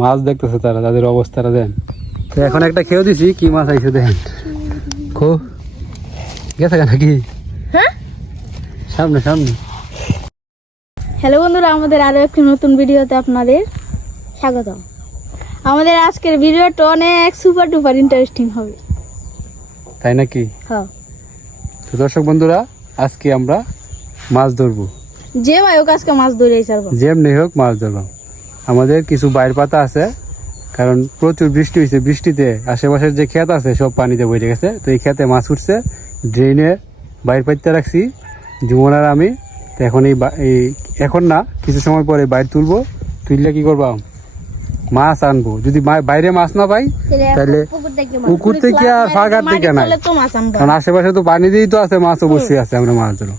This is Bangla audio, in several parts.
মাছ দেখতেছে তারা, তাদের অবস্থাটা দেন। তো এখন একটা খেয়েও দিছি, কি মাছ আইছে দেখেন। খো গেছে নাকি? সামনে সামনে। হ্যালো বন্ধুরা, আমাদের আরো একটি নতুন ভিডিওতে আপনাদের স্বাগত। আমাদের আজকের ভিডিওটা অনেক সুপার ডুপার ইন্টারেস্টিং হবে, তাই নাকি? হ্যাঁ। তো দর্শক বন্ধুরা, আজকে আমরা মাছ ধরবো। যে ভাই হোক আজকে মাছ ধরে ছাড়বো, যেমনি হোক মাছ ধরবো। আমাদের কিছু বাইর পাতা আছে, কারণ প্রচুর বৃষ্টি হয়েছে। বৃষ্টিতে আশেপাশের যে ক্ষেত আছে সব পানিতে বইতে গেছে। তো এই ক্ষেতে মাছ উঠছে, ড্রেনে বাইর পাইতে রাখছি জীবনার আমি। তো এখন এখন না, কিছু সময় পরে বাইর তুলবো, তুললে কি করবো, মাছ আনবো। যদি বাইরে মাছ না পাই তাহলে পুকুর থেকে আর ফাঁকার থেকে নাই, কারণ আশেপাশে তো পানি দিয়েই তো আছে, মাছ অবশ্যই আছে। আমরা মাছ ধরো,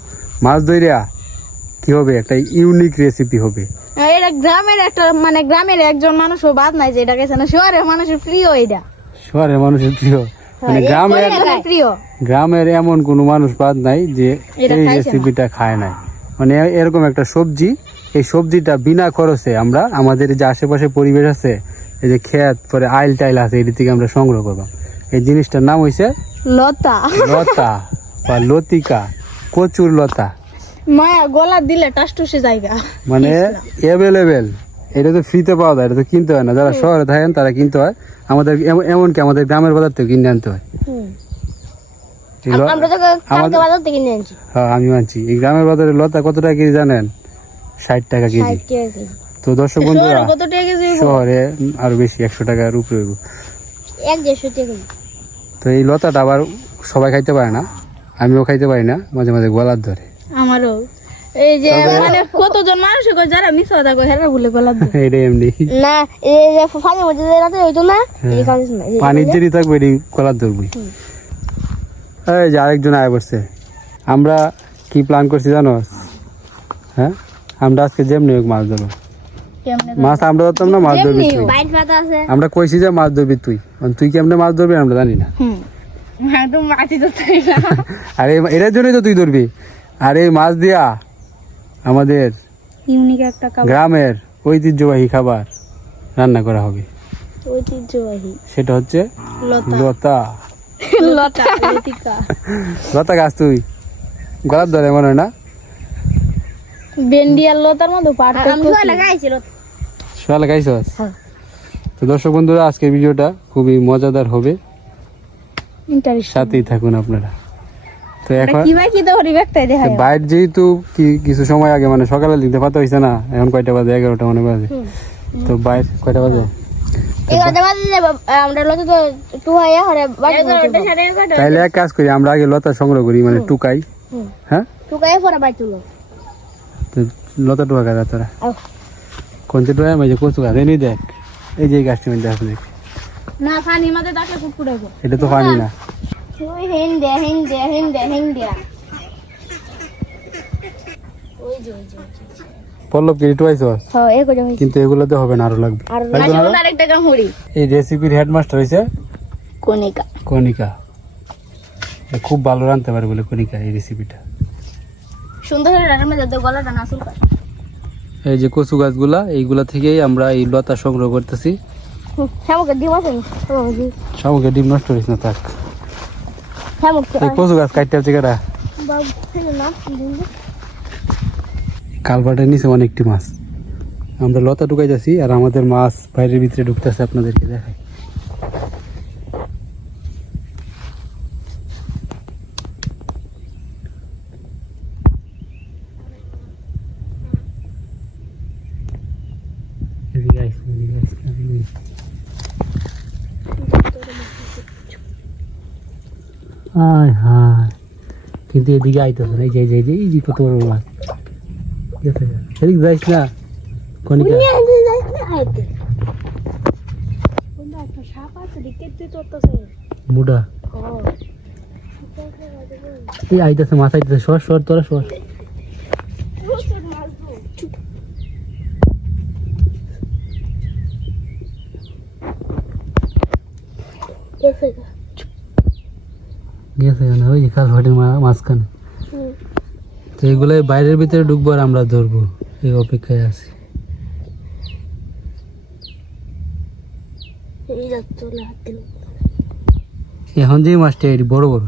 মাছ ধরিয়া কি হবে, একটা ইউনিক রেসিপি হবে। এটা গ্রামের একটা মানে গ্রামের একজন মানুষও বাদ নাই যে এটা গেছে না, শহরের মানুষের প্রিয়। এটা শহরের মানুষের প্রিয়, মানে গ্রামের এমন কোনো মানুষ বাদ নাই যে এই রেসিপিটা খায় নাই। মানে এরকম একটা সবজি, এই সবজিটা বিনা খরচে আমরা আমাদের যে আশেপাশে পরিবেশ আছে, এই যে ক্ষেত পরে আইল টাইল আছে, এটি থেকে আমরা সংগ্রহ করবো। এই জিনিসটার নাম হয়েছে লতা। লতা বা লতিকা, কচুর লতা। মায়া গলা দিলে টাসটুসে জায়গা, মানে অ্যাভেলেবেল। এটা তো ফ্রিতে পাওয়া যায়, এটা তো কিনতে হয় না। যারা শহরে থাকেন তারা কিনতে হয়, আমাদের এমনকি আমাদের গ্রামের বাজার থেকে কিনে আনতে হয়। হ্যাঁ, আমি মানছি। এই গ্রামের বাজারে লতা কত টাকা কেজি জানেন? 60 টাকা কেজি। তো দর্শক বন্ধুরা, শহরে আরো বেশি, 100 টাকার উপরে। তো এই লতাটা আবার সবাই খাইতে পারে না, আমিও খাইতে পারি না, মাঝে মাঝে গলার ধরে। আমারও এই যে মানে কতজন মানুষ যারা মিস কথা কয় হেরা বলে গলা ধরে। এটা এমনি না, এই যে পানির মধ্যে রাতে হইতো না, এই কাজ না, পানির জেরি থাকবে, এটি গলার ধরবই। এই যে আরেকজন আয় পড়ছে। আমরা কি প্ল্যান করছি জানো? হ্যাঁ, আমরা আজকে যেমনি হোক মাছ ধরবো। মাছ আমরা ধরতাম না, মাছ ধরবি তুই। আমরা কইছি যে মাছ ধরবি তুই, তুই কেমনে মাছ ধরবি আমরা জানি না। আরে এটার জন্যই তো তুই ধরবি। আর এই মাছ দিয়া আমাদের ইউনিক একটা গ্রামের ঐতিহ্যবাহী খাবার রান্না করা হবে। ঐতিহ্যবাহী সেটা হচ্ছে লতা। লতা লতিকা। লতা গাছ তুই গলার ধরে মনে হয় না? ভেন্ডি আর লতার মধ্যে পার্থক্য লাগাইছিল। সোয়া লাগাইছস? তো দর্শক বন্ধুরা, আজকের ভিডিওটা খুবই মজাদার হবে, সাথেই থাকুন আপনারা। তো এখন বাইরে যেহেতু কিছু সময় আগে, মানে সকালের দিকে পাতা হয়েছে না, এখন কয়টা বাজে? 11টা মনে বাজে। তো বাইরে কয়টা বাজে? তাইলে এক কাজ করি, আমরা আগে লতা সংগ্রহ করি, মানে টুকাই। হ্যাঁ, লতা টুকা গাছ তোরা কোন টুকা? এই যে কচু গাছ, এই দেখ, এই যে গাছটি মধ্যে আছে দেখ। এটা তো পানি না। পল্লব কি টুয়াইছ? কিন্তু এগুলোতে হবে না, আরো লাগবে। এই রেসিপির হেডমাস্টার হয়েছে কণিকা। কণিকা খুব ভালো রাঁধতে পারে বলে কণিকা এই রেসিপিটা সুন্দর করে রান্না করতে গলাটা না চুলকায়। এই যে কচু গাছগুলা, এইগুলা থেকেই আমরা এই লতা সংগ্রহ করতেছি। শামুকের ডিম আছে? শামুকের ডিম নষ্ট হইছ না, থাক। এই কচু গাছ কাটতে হচ্ছে কেটা? কালভার্টের নিচে অনেকটি মাছ। আমরা লতা ঢুকাইতেছি আর আমাদের মাছ বাইরের ভিতরে ঢুকতেছে, আপনাদেরকে দেখাই। কিন্তু এদিকে আইতেছে না, এই যে কত বড় মাছ। এদিকে যাইস না কণিকা। মুডা এই আইতেছে, মাছ আইতেছে। সর সর তোরা সর। গেছে না ওই কাল ভাটের মাঝখানে। তো এগুলো বাইরের ভিতরে ঢুকবো আর আমরা ধরবো। এই অপেক্ষায় আছি। এখন যে মাছটা এটি বড় বড়।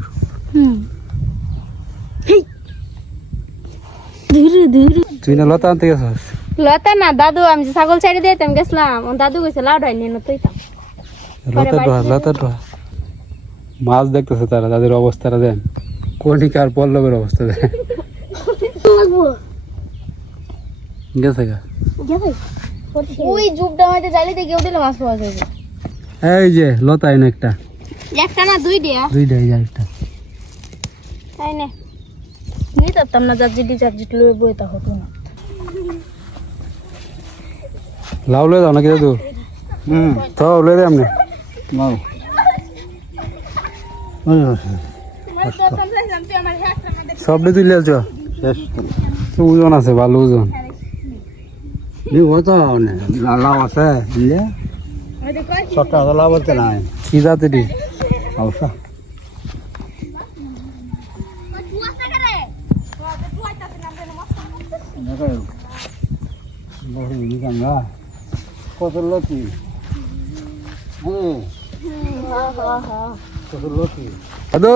তুই না লতা আনতে গেছিস? লতা না দাদু, আমি যে ছাগল ছাড়ি দিতাম গেছিলাম, দাদু কইছে লাউডাই নিয়ে নতই তাম। লতা মাছ দেখতেছে তারা, তাদের অবস্থাটা দেন, কণিকা আর পল্লবের অবস্থা দেন। গেছে গা ওই যুগটা মধ্যে জালিতে কেউ দিলে মাছ পাওয়া যাবে। এই যে লতা এনে একটা একটা না দুই দিয়া, দুইটা এই যে একটা তাই না নিয়ে তারতাম না, চার্জিট লয়ে বইতা হতো না। লাউ লয়ে দাও নাকি দাদু? তো লয়ে দে আমনে সবটা তুলে আলছ, ওজন আছে, ভালো ওজন। লাউ আছে লাউ বলতে নাই কি জাতেরই কত লতি দাদু,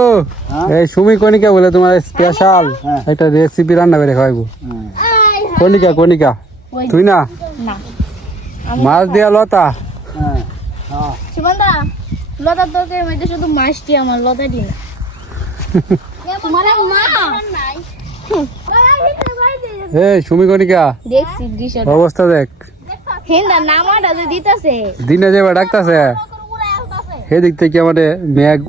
এই সুমি কণিকা বলে তোমার স্পেশাল একটা রেসিপি রান্না করে খাওয়াইবো। কণিকা তুই না মাছ দিয়া লতা। সুমন্দা, লতার তরকারির মধ্যে শুধু মাছটি আমার, লতাটি না। তোমার মাছ এই সুমি কণিকা দেখছি দৃশ্যটা, অবস্থা দেখ। হেন্দা নামাটা যে দিতাছে দিনে যাবে ডাকতেছে, সেদিক থেকে আমাদের মেঘ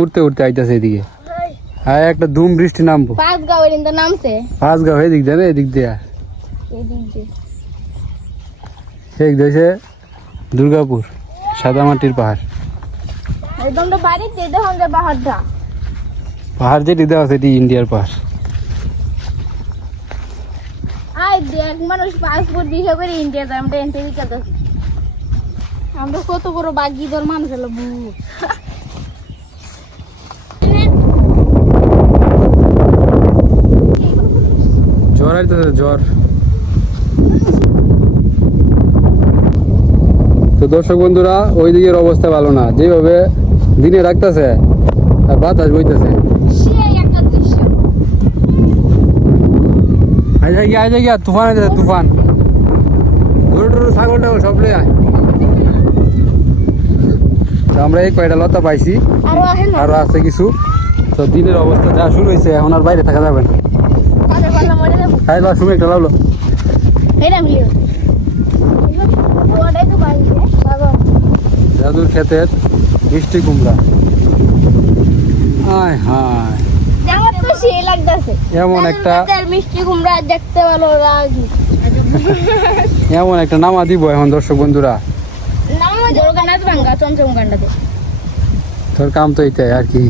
উঠতে আইতাছে এদিকে, আর একটা ধুম বৃষ্টি নামবো। 5 গাঁও এর নামছে, 5 গাঁও এদিক দেয় না, এদিক দিয়া এদিক দিয়ে এক দেশে দুর্গাপুর সাদা মাটির পাহাড়। একদম তো বাড়িতে দেখুন যে পাহাড়টা, পাহাড় যেটি দেওয়া সেটি ইন্ডিয়ার পাহাড়। আই দেখ মানুষ পাসপোর্ট দিশা করে ইন্ডিয়া যায়, আমরা এনতে বিকাতে আমরা কত বড় বাগি দর মানুষ হলো বু। জ্বর আইতেছে জ্বর। তো দর্শক বন্ধুরা, ওই দিকের অবস্থা ভালো না, যেভাবে দিনে রাখতেছে আর বাতাস বইতেছে। সেই একটা দৃশ্য, আজ গিয়া তুফান আইতেছে, তুফান। গরু টরু ছাগল টাগল সব লই আয়। তো আমরা এই কয়টা লতা পাইছি, আরো আহে না আরো আছে কিছু। তো দিনের অবস্থা যা শুরু হয়েছে, এখন আর বাইরে থাকা যাবে না। কাজে পারলাম মরে যাবো। খাই লা শুনে একটা লাউলো এটা মিলিও ওটাই তো বাইরে পাগল। দাদুর ক্ষেতের মিষ্টি কুমড়া। আয় হায়, আমার তো সেই লাগতাছে এমন একটা মিষ্টি কুমড়া দেখতে ভালো লাগে। এমন একটা নামা দিব এখন দর্শক বন্ধুরা। নাম জোর গান্ডা তো ভাঙ্গা চমচম গান্ডা দে, তোর কাম তো এইটাই আর কি।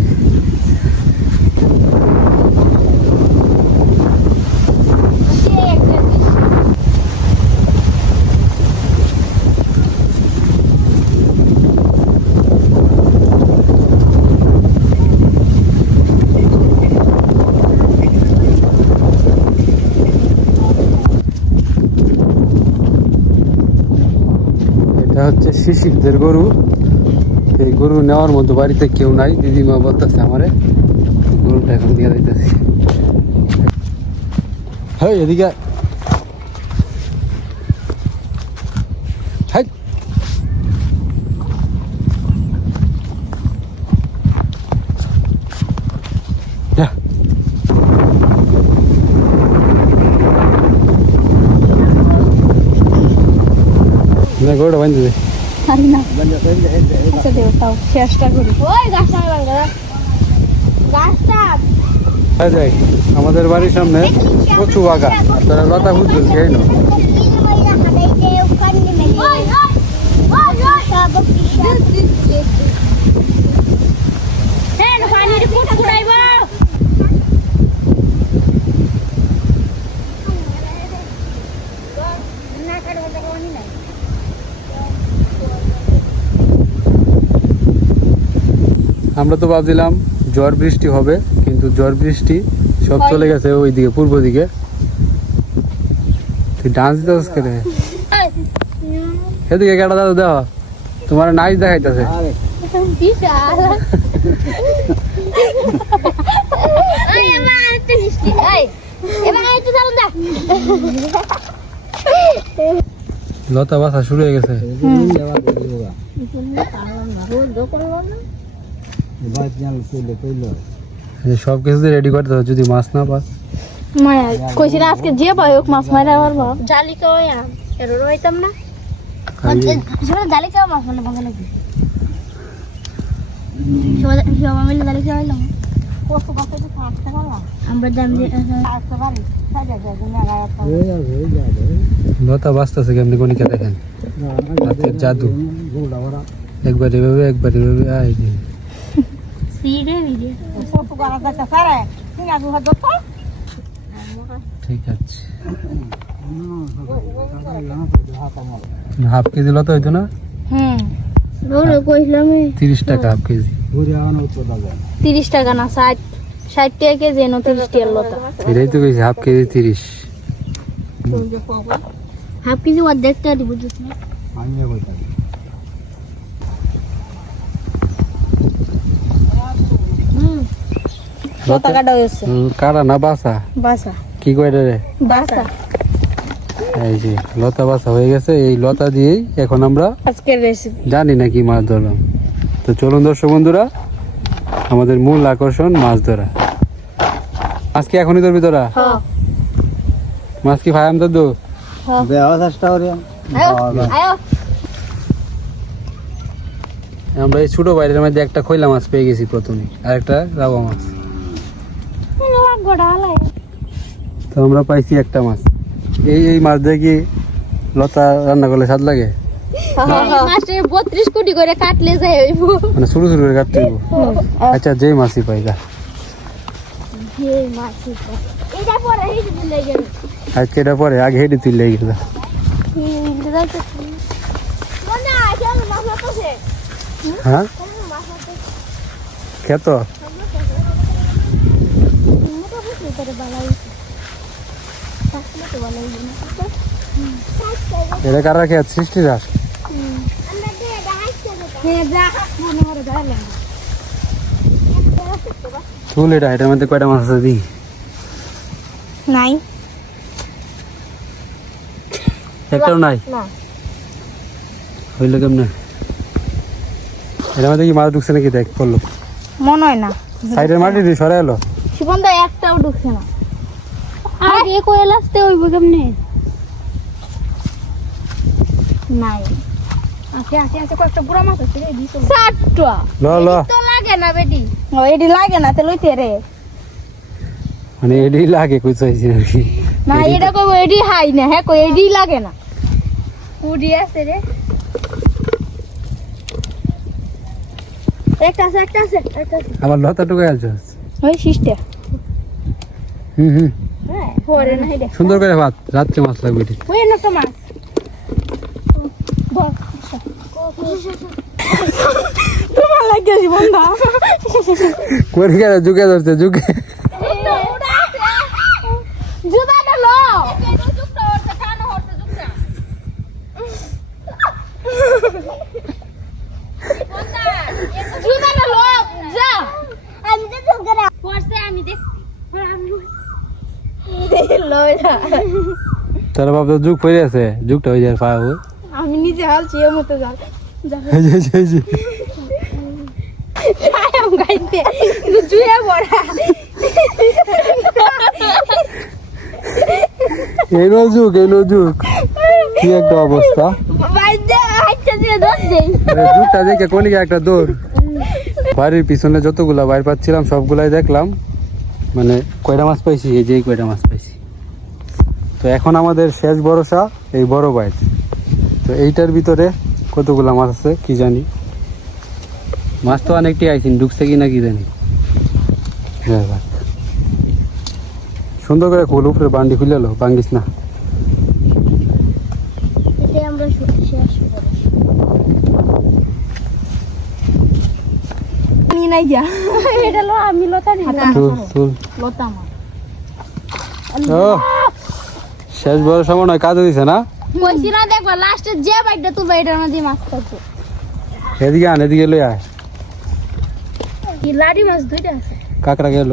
সেই একটা দৃশ্য। এটা হচ্ছে শিশিরদের গরু। এই গরু নেওয়ার মতো বাড়িতে কেউ নাই, দিদিমা বলতেছে আমারে গরুটা এখন দিয়ে দিতেছি। হ্যাঁ এদিকে হাই। যা। না গরুটা বাঁধতে দে। পারি না, আচ্ছা দেও তাও চেষ্টা করি। ওই গাছটা ভাঙ্গা, গাছটা হ্যাঁ যাই, আমাদের বাড়ির সামনে কচু বাগান, তোরা লতা খুঁজছিস খেয়ে নো। আমরা তো ভাবছিলাম ঝড় বৃষ্টি হবে, কিন্তু ঝড় বৃষ্টি সব চলে গেছে ওই দিকে, পূর্ব দিকে। তুই ডান্স দিতেছিস কে রে? এদিকে কেটা দাও দাও, তোমার নাচ দেখাইতেছে। বিশাল এই এবার একটু মিষ্টি এই এবার একটু দাঁড়ান দা লতা বাসা শুরু হয়ে গেছে। এই সব কিছু রেডি করতে হবে, যদি মাছ না পাস। মায়া কইছি না আজকে যে পাই হোক মাছ মারা পারবো। জালি কই আম এর রইতাম না শুনে জালি কেউ মাছ মানে ভালো লাগে। সবাই মিলে জালি খাইলাম কষ্ট কষ্ট তো থাকতে পারলাম আমরা দাম দিয়ে আসতে পারি সাজা যায় না গায়া লতা বাঁচতেছে কেমনি কোনিকে দেখেন, হাতের জাদু। একবার এভাবে একবার এভাবে আই যে সিডে ভিডিও কত করা যাচ্ছে স্যার ঠিক আছে তো ঠিক আছে। হাফ কেজি লতা হইতো না? বলো কইলাম 30 টাকা হাফ কেজি। 30 টাকা না 60 টাকা কেজি এনো 30 টাকা লতা এটাই তো কইছি, হাফ কেজি 30। হাফ কেজি অর্ধেকটা দিব বুঝছ না লতা কাটা হয়েছে কারা না বাসা? বাসা কি কয় রে? বাসা এই যে লতা বাসা হয়ে গেছে। এই লতা দিয়েই এখন আমরা আজকের রেসিপি জানি না কি মাছ ধরলাম। তো চলুন দর্শক বন্ধুরা, আমাদের মূল আকর্ষণ মাছ ধরা। মাছ কি এখনই ধরবি তোরা? হ্যাঁ মাছ কি ভাই আমি তো আয়ো আমরা এই ছোট বাইরের মধ্যে একটা খৈলা মাছ পেয়ে গেছি প্রথমে, আর একটা রাবা মাছ। তো আমরা পাইছি একটা মাছ। এই মাছ দিয়ে কি লতা রান্না করলে স্বাদ লাগে? মাস্টার 32 কোটি করে কাটলে যায় হইব মানে শুরু শুরু করে কাটতে হইব। আচ্ছা যে মাছই পাই যা। এই মাছ এটা পরে এই দিন লাগে আজকে এটা পরে আগে হেঁটে তুই লেগে গেল। মনা কেন মাছ আছে হ্যাঁ খেত এটা কারা খেত? সৃষ্টি দাস। তুল এটা, এটার মধ্যে কয়টা মাছ আছে দি? নাই একটাও নাই। না হইলো কেমনে? এটার মধ্যে কি মাছ ঢুকছে নাকি দেখ করলো। মনে হয় না সাইডের মাটি দিয়ে সরে এলো। শিবন্দা একটাও ঢুকছে না। আর এ কোয়েল আসতে হইব কেমনে? নাই আছে আছে আছে কষ্ট বুড়া মাছ আছে রে দিছো সাতটা ল ল তো লাগে না বেটি ও এডি লাগে না তে লইতে রে মানে এডি লাগে কই চাইছি নাকি? না এটা কই এডি হাই না হ্যাঁ কই এডি লাগে না উডি আছে রে একটা আছে আমার লতা টুকে আছে। ওই সিস্টার হুম হ্যাঁ পরে না হেডে সুন্দর করে ভাত, রাত্রে মাছ লাগবে এটি। ওই না তো মাছ বল তোমার লাগে জীবনদা কোরি গেল ঝুঁকে ধরছে ঝুঁকে। জুতা লো জুতা লো যা আমি তো জুগরা পড়ছে আমি দেখ লয় না তার বাপ তো ঝুঁক পড়ে আছে, ঝুঁকটা হয়ে যায় পাও। আমি নিজে হালছি এর মতো যাও আম গাইতে জুয়া বড়া এনো ঝুঁক কি একটা অবস্থা। বাইদে হাইটা দিয়ে দস দেই ঝুঁকটা দেখে কোনিকে একটা দৌড়। বাড়ির পিছনে যতগুলা বাইর পাচ্ছিলাম সবগুলাই দেখলাম, মানে কয়টা মাছ পাইছি, এই যে কয়টা মাছ পাইছি। তো এখন আমাদের শেষ ভরসা এই বড় বাইর। তো এইটার ভিতরে কতগুলা মাছ আছে কি জানি। মাছ তো অনেকটি আইসিন, ঢুকছে কিনা কি জানি। সুন্দর করে খুল, উপরে বান্ডি খুলে লো, ভাঙ্গিস না। এটা আমরা শেষ করে নি নাই যা এটা লো আমি লতা নি তুল তুল। লতা মা ও শেষ বড় সময় নয় কাজে দিছে না। কইছি না দেখবা লাস্টে যে বাইকটা তুলবে এটার মধ্যে মাছ খাচ্ছে। এদিকে আন, এদিকে লই আয়। কি লাডি মাছ দুইটা আছে। কাকড়া গেল।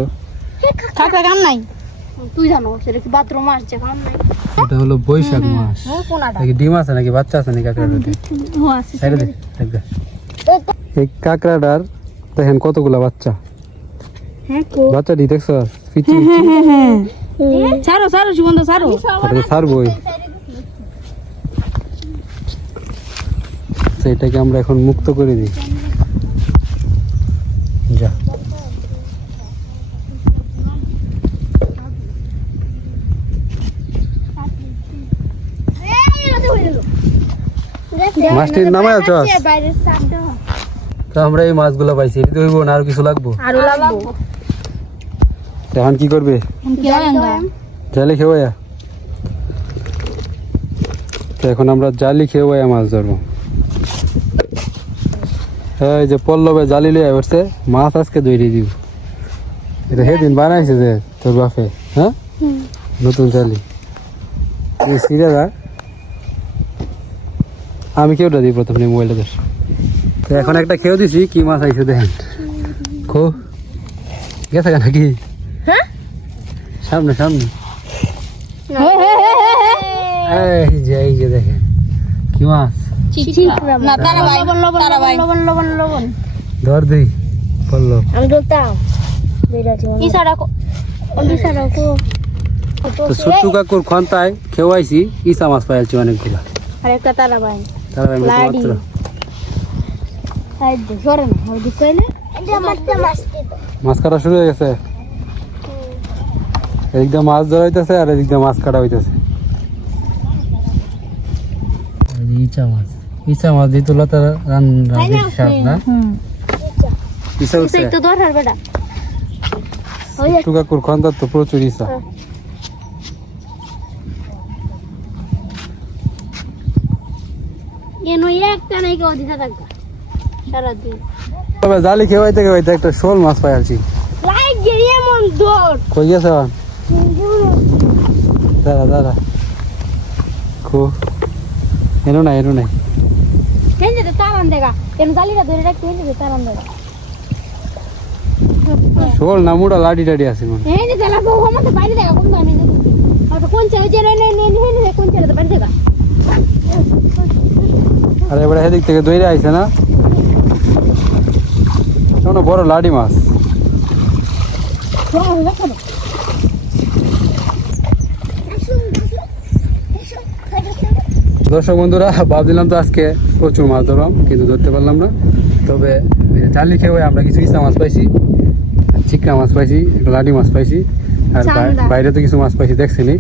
কাকা কাম নাই তুই জানো সেটা কি বাথরুম মাছ যে কাম নাই। এটা হলো বৈশাখ মাস। কোনাটা নাকি ডিম আছে নাকি বাচ্চা আছে নাকি কাকড়াটাতে? ও আছে। সাইডে দে, দেখ দে। এই কাকড়াটার দেখেন কতগুলা বাচ্চা। হ্যাঁ কো বাচ্চা দি দেখছো? পিচি ছাড়ো ছাড়ো সুগন্ধ ছাড়ো এটা তো ছাড়বই। সেটাকে আমরা এখন মুক্ত করে দিই। যা মাছটির নামায় আছো? বাইরের সাইডটা তো আমরা এই মাছগুলো পাইছি, এটা হইব না আর কিছু লাগবো? আরো লাগবো। এখন কি করবে? কি হয় জালি খেওয়া। তো এখন আমরা জালি খেওয়া মাছ ধরবো। এই যে পল্লবে জালি লিয়ে আসছে, মাছ আজকে ধরে দিব। এটা সেদিন বানাইছে যে তোর বাপে, হ্যাঁ নতুন জালি সিরিয়াস। আর আমি কেউটা দিই প্রথমে মোবাইলটা ধর। তো এখন একটা খেয়েও দিছি, কি মাছ আইছে দেখেন। খো গেছে নাকি? হ্যাঁ সামনে সামনে এই যে দেখেন কি মাছ। না তারা ভাই লবণ লবণ লবণ ধর দিই পল্লব। আমি বলতাম ইসারা কো ইসারা কো তো ছোট্টু কাকুর খন্তায় খেওয়াইছি, ইসা মাছ পাইছি অনেকগুলা। আর একটা তারা ভাই তারা লাডি। মাত্র সাইড দে সরে না হলদি কইলে এটা মাছটা মাছ মাছ কাটা শুরু হয়ে গেছে। এদিক দিয়ে মাছ ধরা হইতেছে আর এদিক দিয়ে মাছ কাটা হইতেছে। ইচা মাছ দিয়ে তুলা তার রান্না স্বাদ না। ইচা উঠছে তো দরকার বেটা ছোট্টু কাকুর খন্তার তো প্রচুর ইচা। এনো একটা নাই কেউ দিতে থাকবে সারাদিন। তবে জালি খেওয়াইতে খেওয়াইতে একটা শোল মাছ পাইছি। লাইক গেরিয়ে মন দৌড় কই গেছে? দাঁড়া দাঁড়া খো এনো নাই এনো নাই। কেন যে তারান দেগা কেন জালিটা ধরে রাখতে কেন যে তারান দেগা শোল না মুড়া লাডি টাডি আছে মনে। এই যে জালা বউ আমাদের বাইরে দেগা কোন দামে না আর কোন চাই যে নে নে নে কোন চাই বাইরে দেগা। আর এবারে সেদিক থেকে দইরে আইছে না কোনো বড় লাডি মাছ। দর্শক বন্ধুরা, ভাবছিলাম তো আজকে প্রচুর মাছ ধরলাম কিন্তু ধরতে পারলাম না। তবে জালি খেয়ে আমরা কিছু ইচা মাছ পাইছি, চিকনা মাছ পাইছি, একটা লাডি মাছ পাইছি, আর বাইরে তো কিছু মাছ পাইছি দেখছিনি।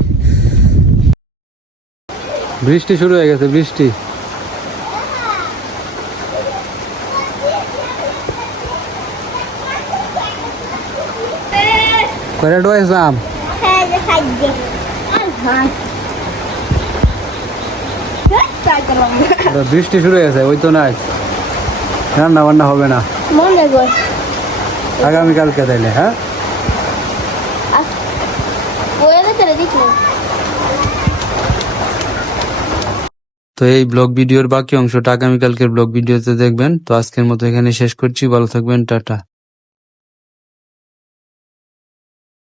বৃষ্টি শুরু হয়ে গেছে, বৃষ্টি। করে ডোয়াইছিলাম বৃষ্টি শুরু হয়ে গেছে, ওই তো নাই রান্না বান্না হবে না মন দেখো আগামীকালকে তাইলে। হ্যাঁ ওয়েদা চলে দেখো। তো এই ব্লগ ভিডিওর বাকি অংশটা আগামীকালকের ব্লগ ভিডিওতে দেখবেন। তো আজকের মতো এখানে শেষ করছি, ভালো থাকবেন, টাটা।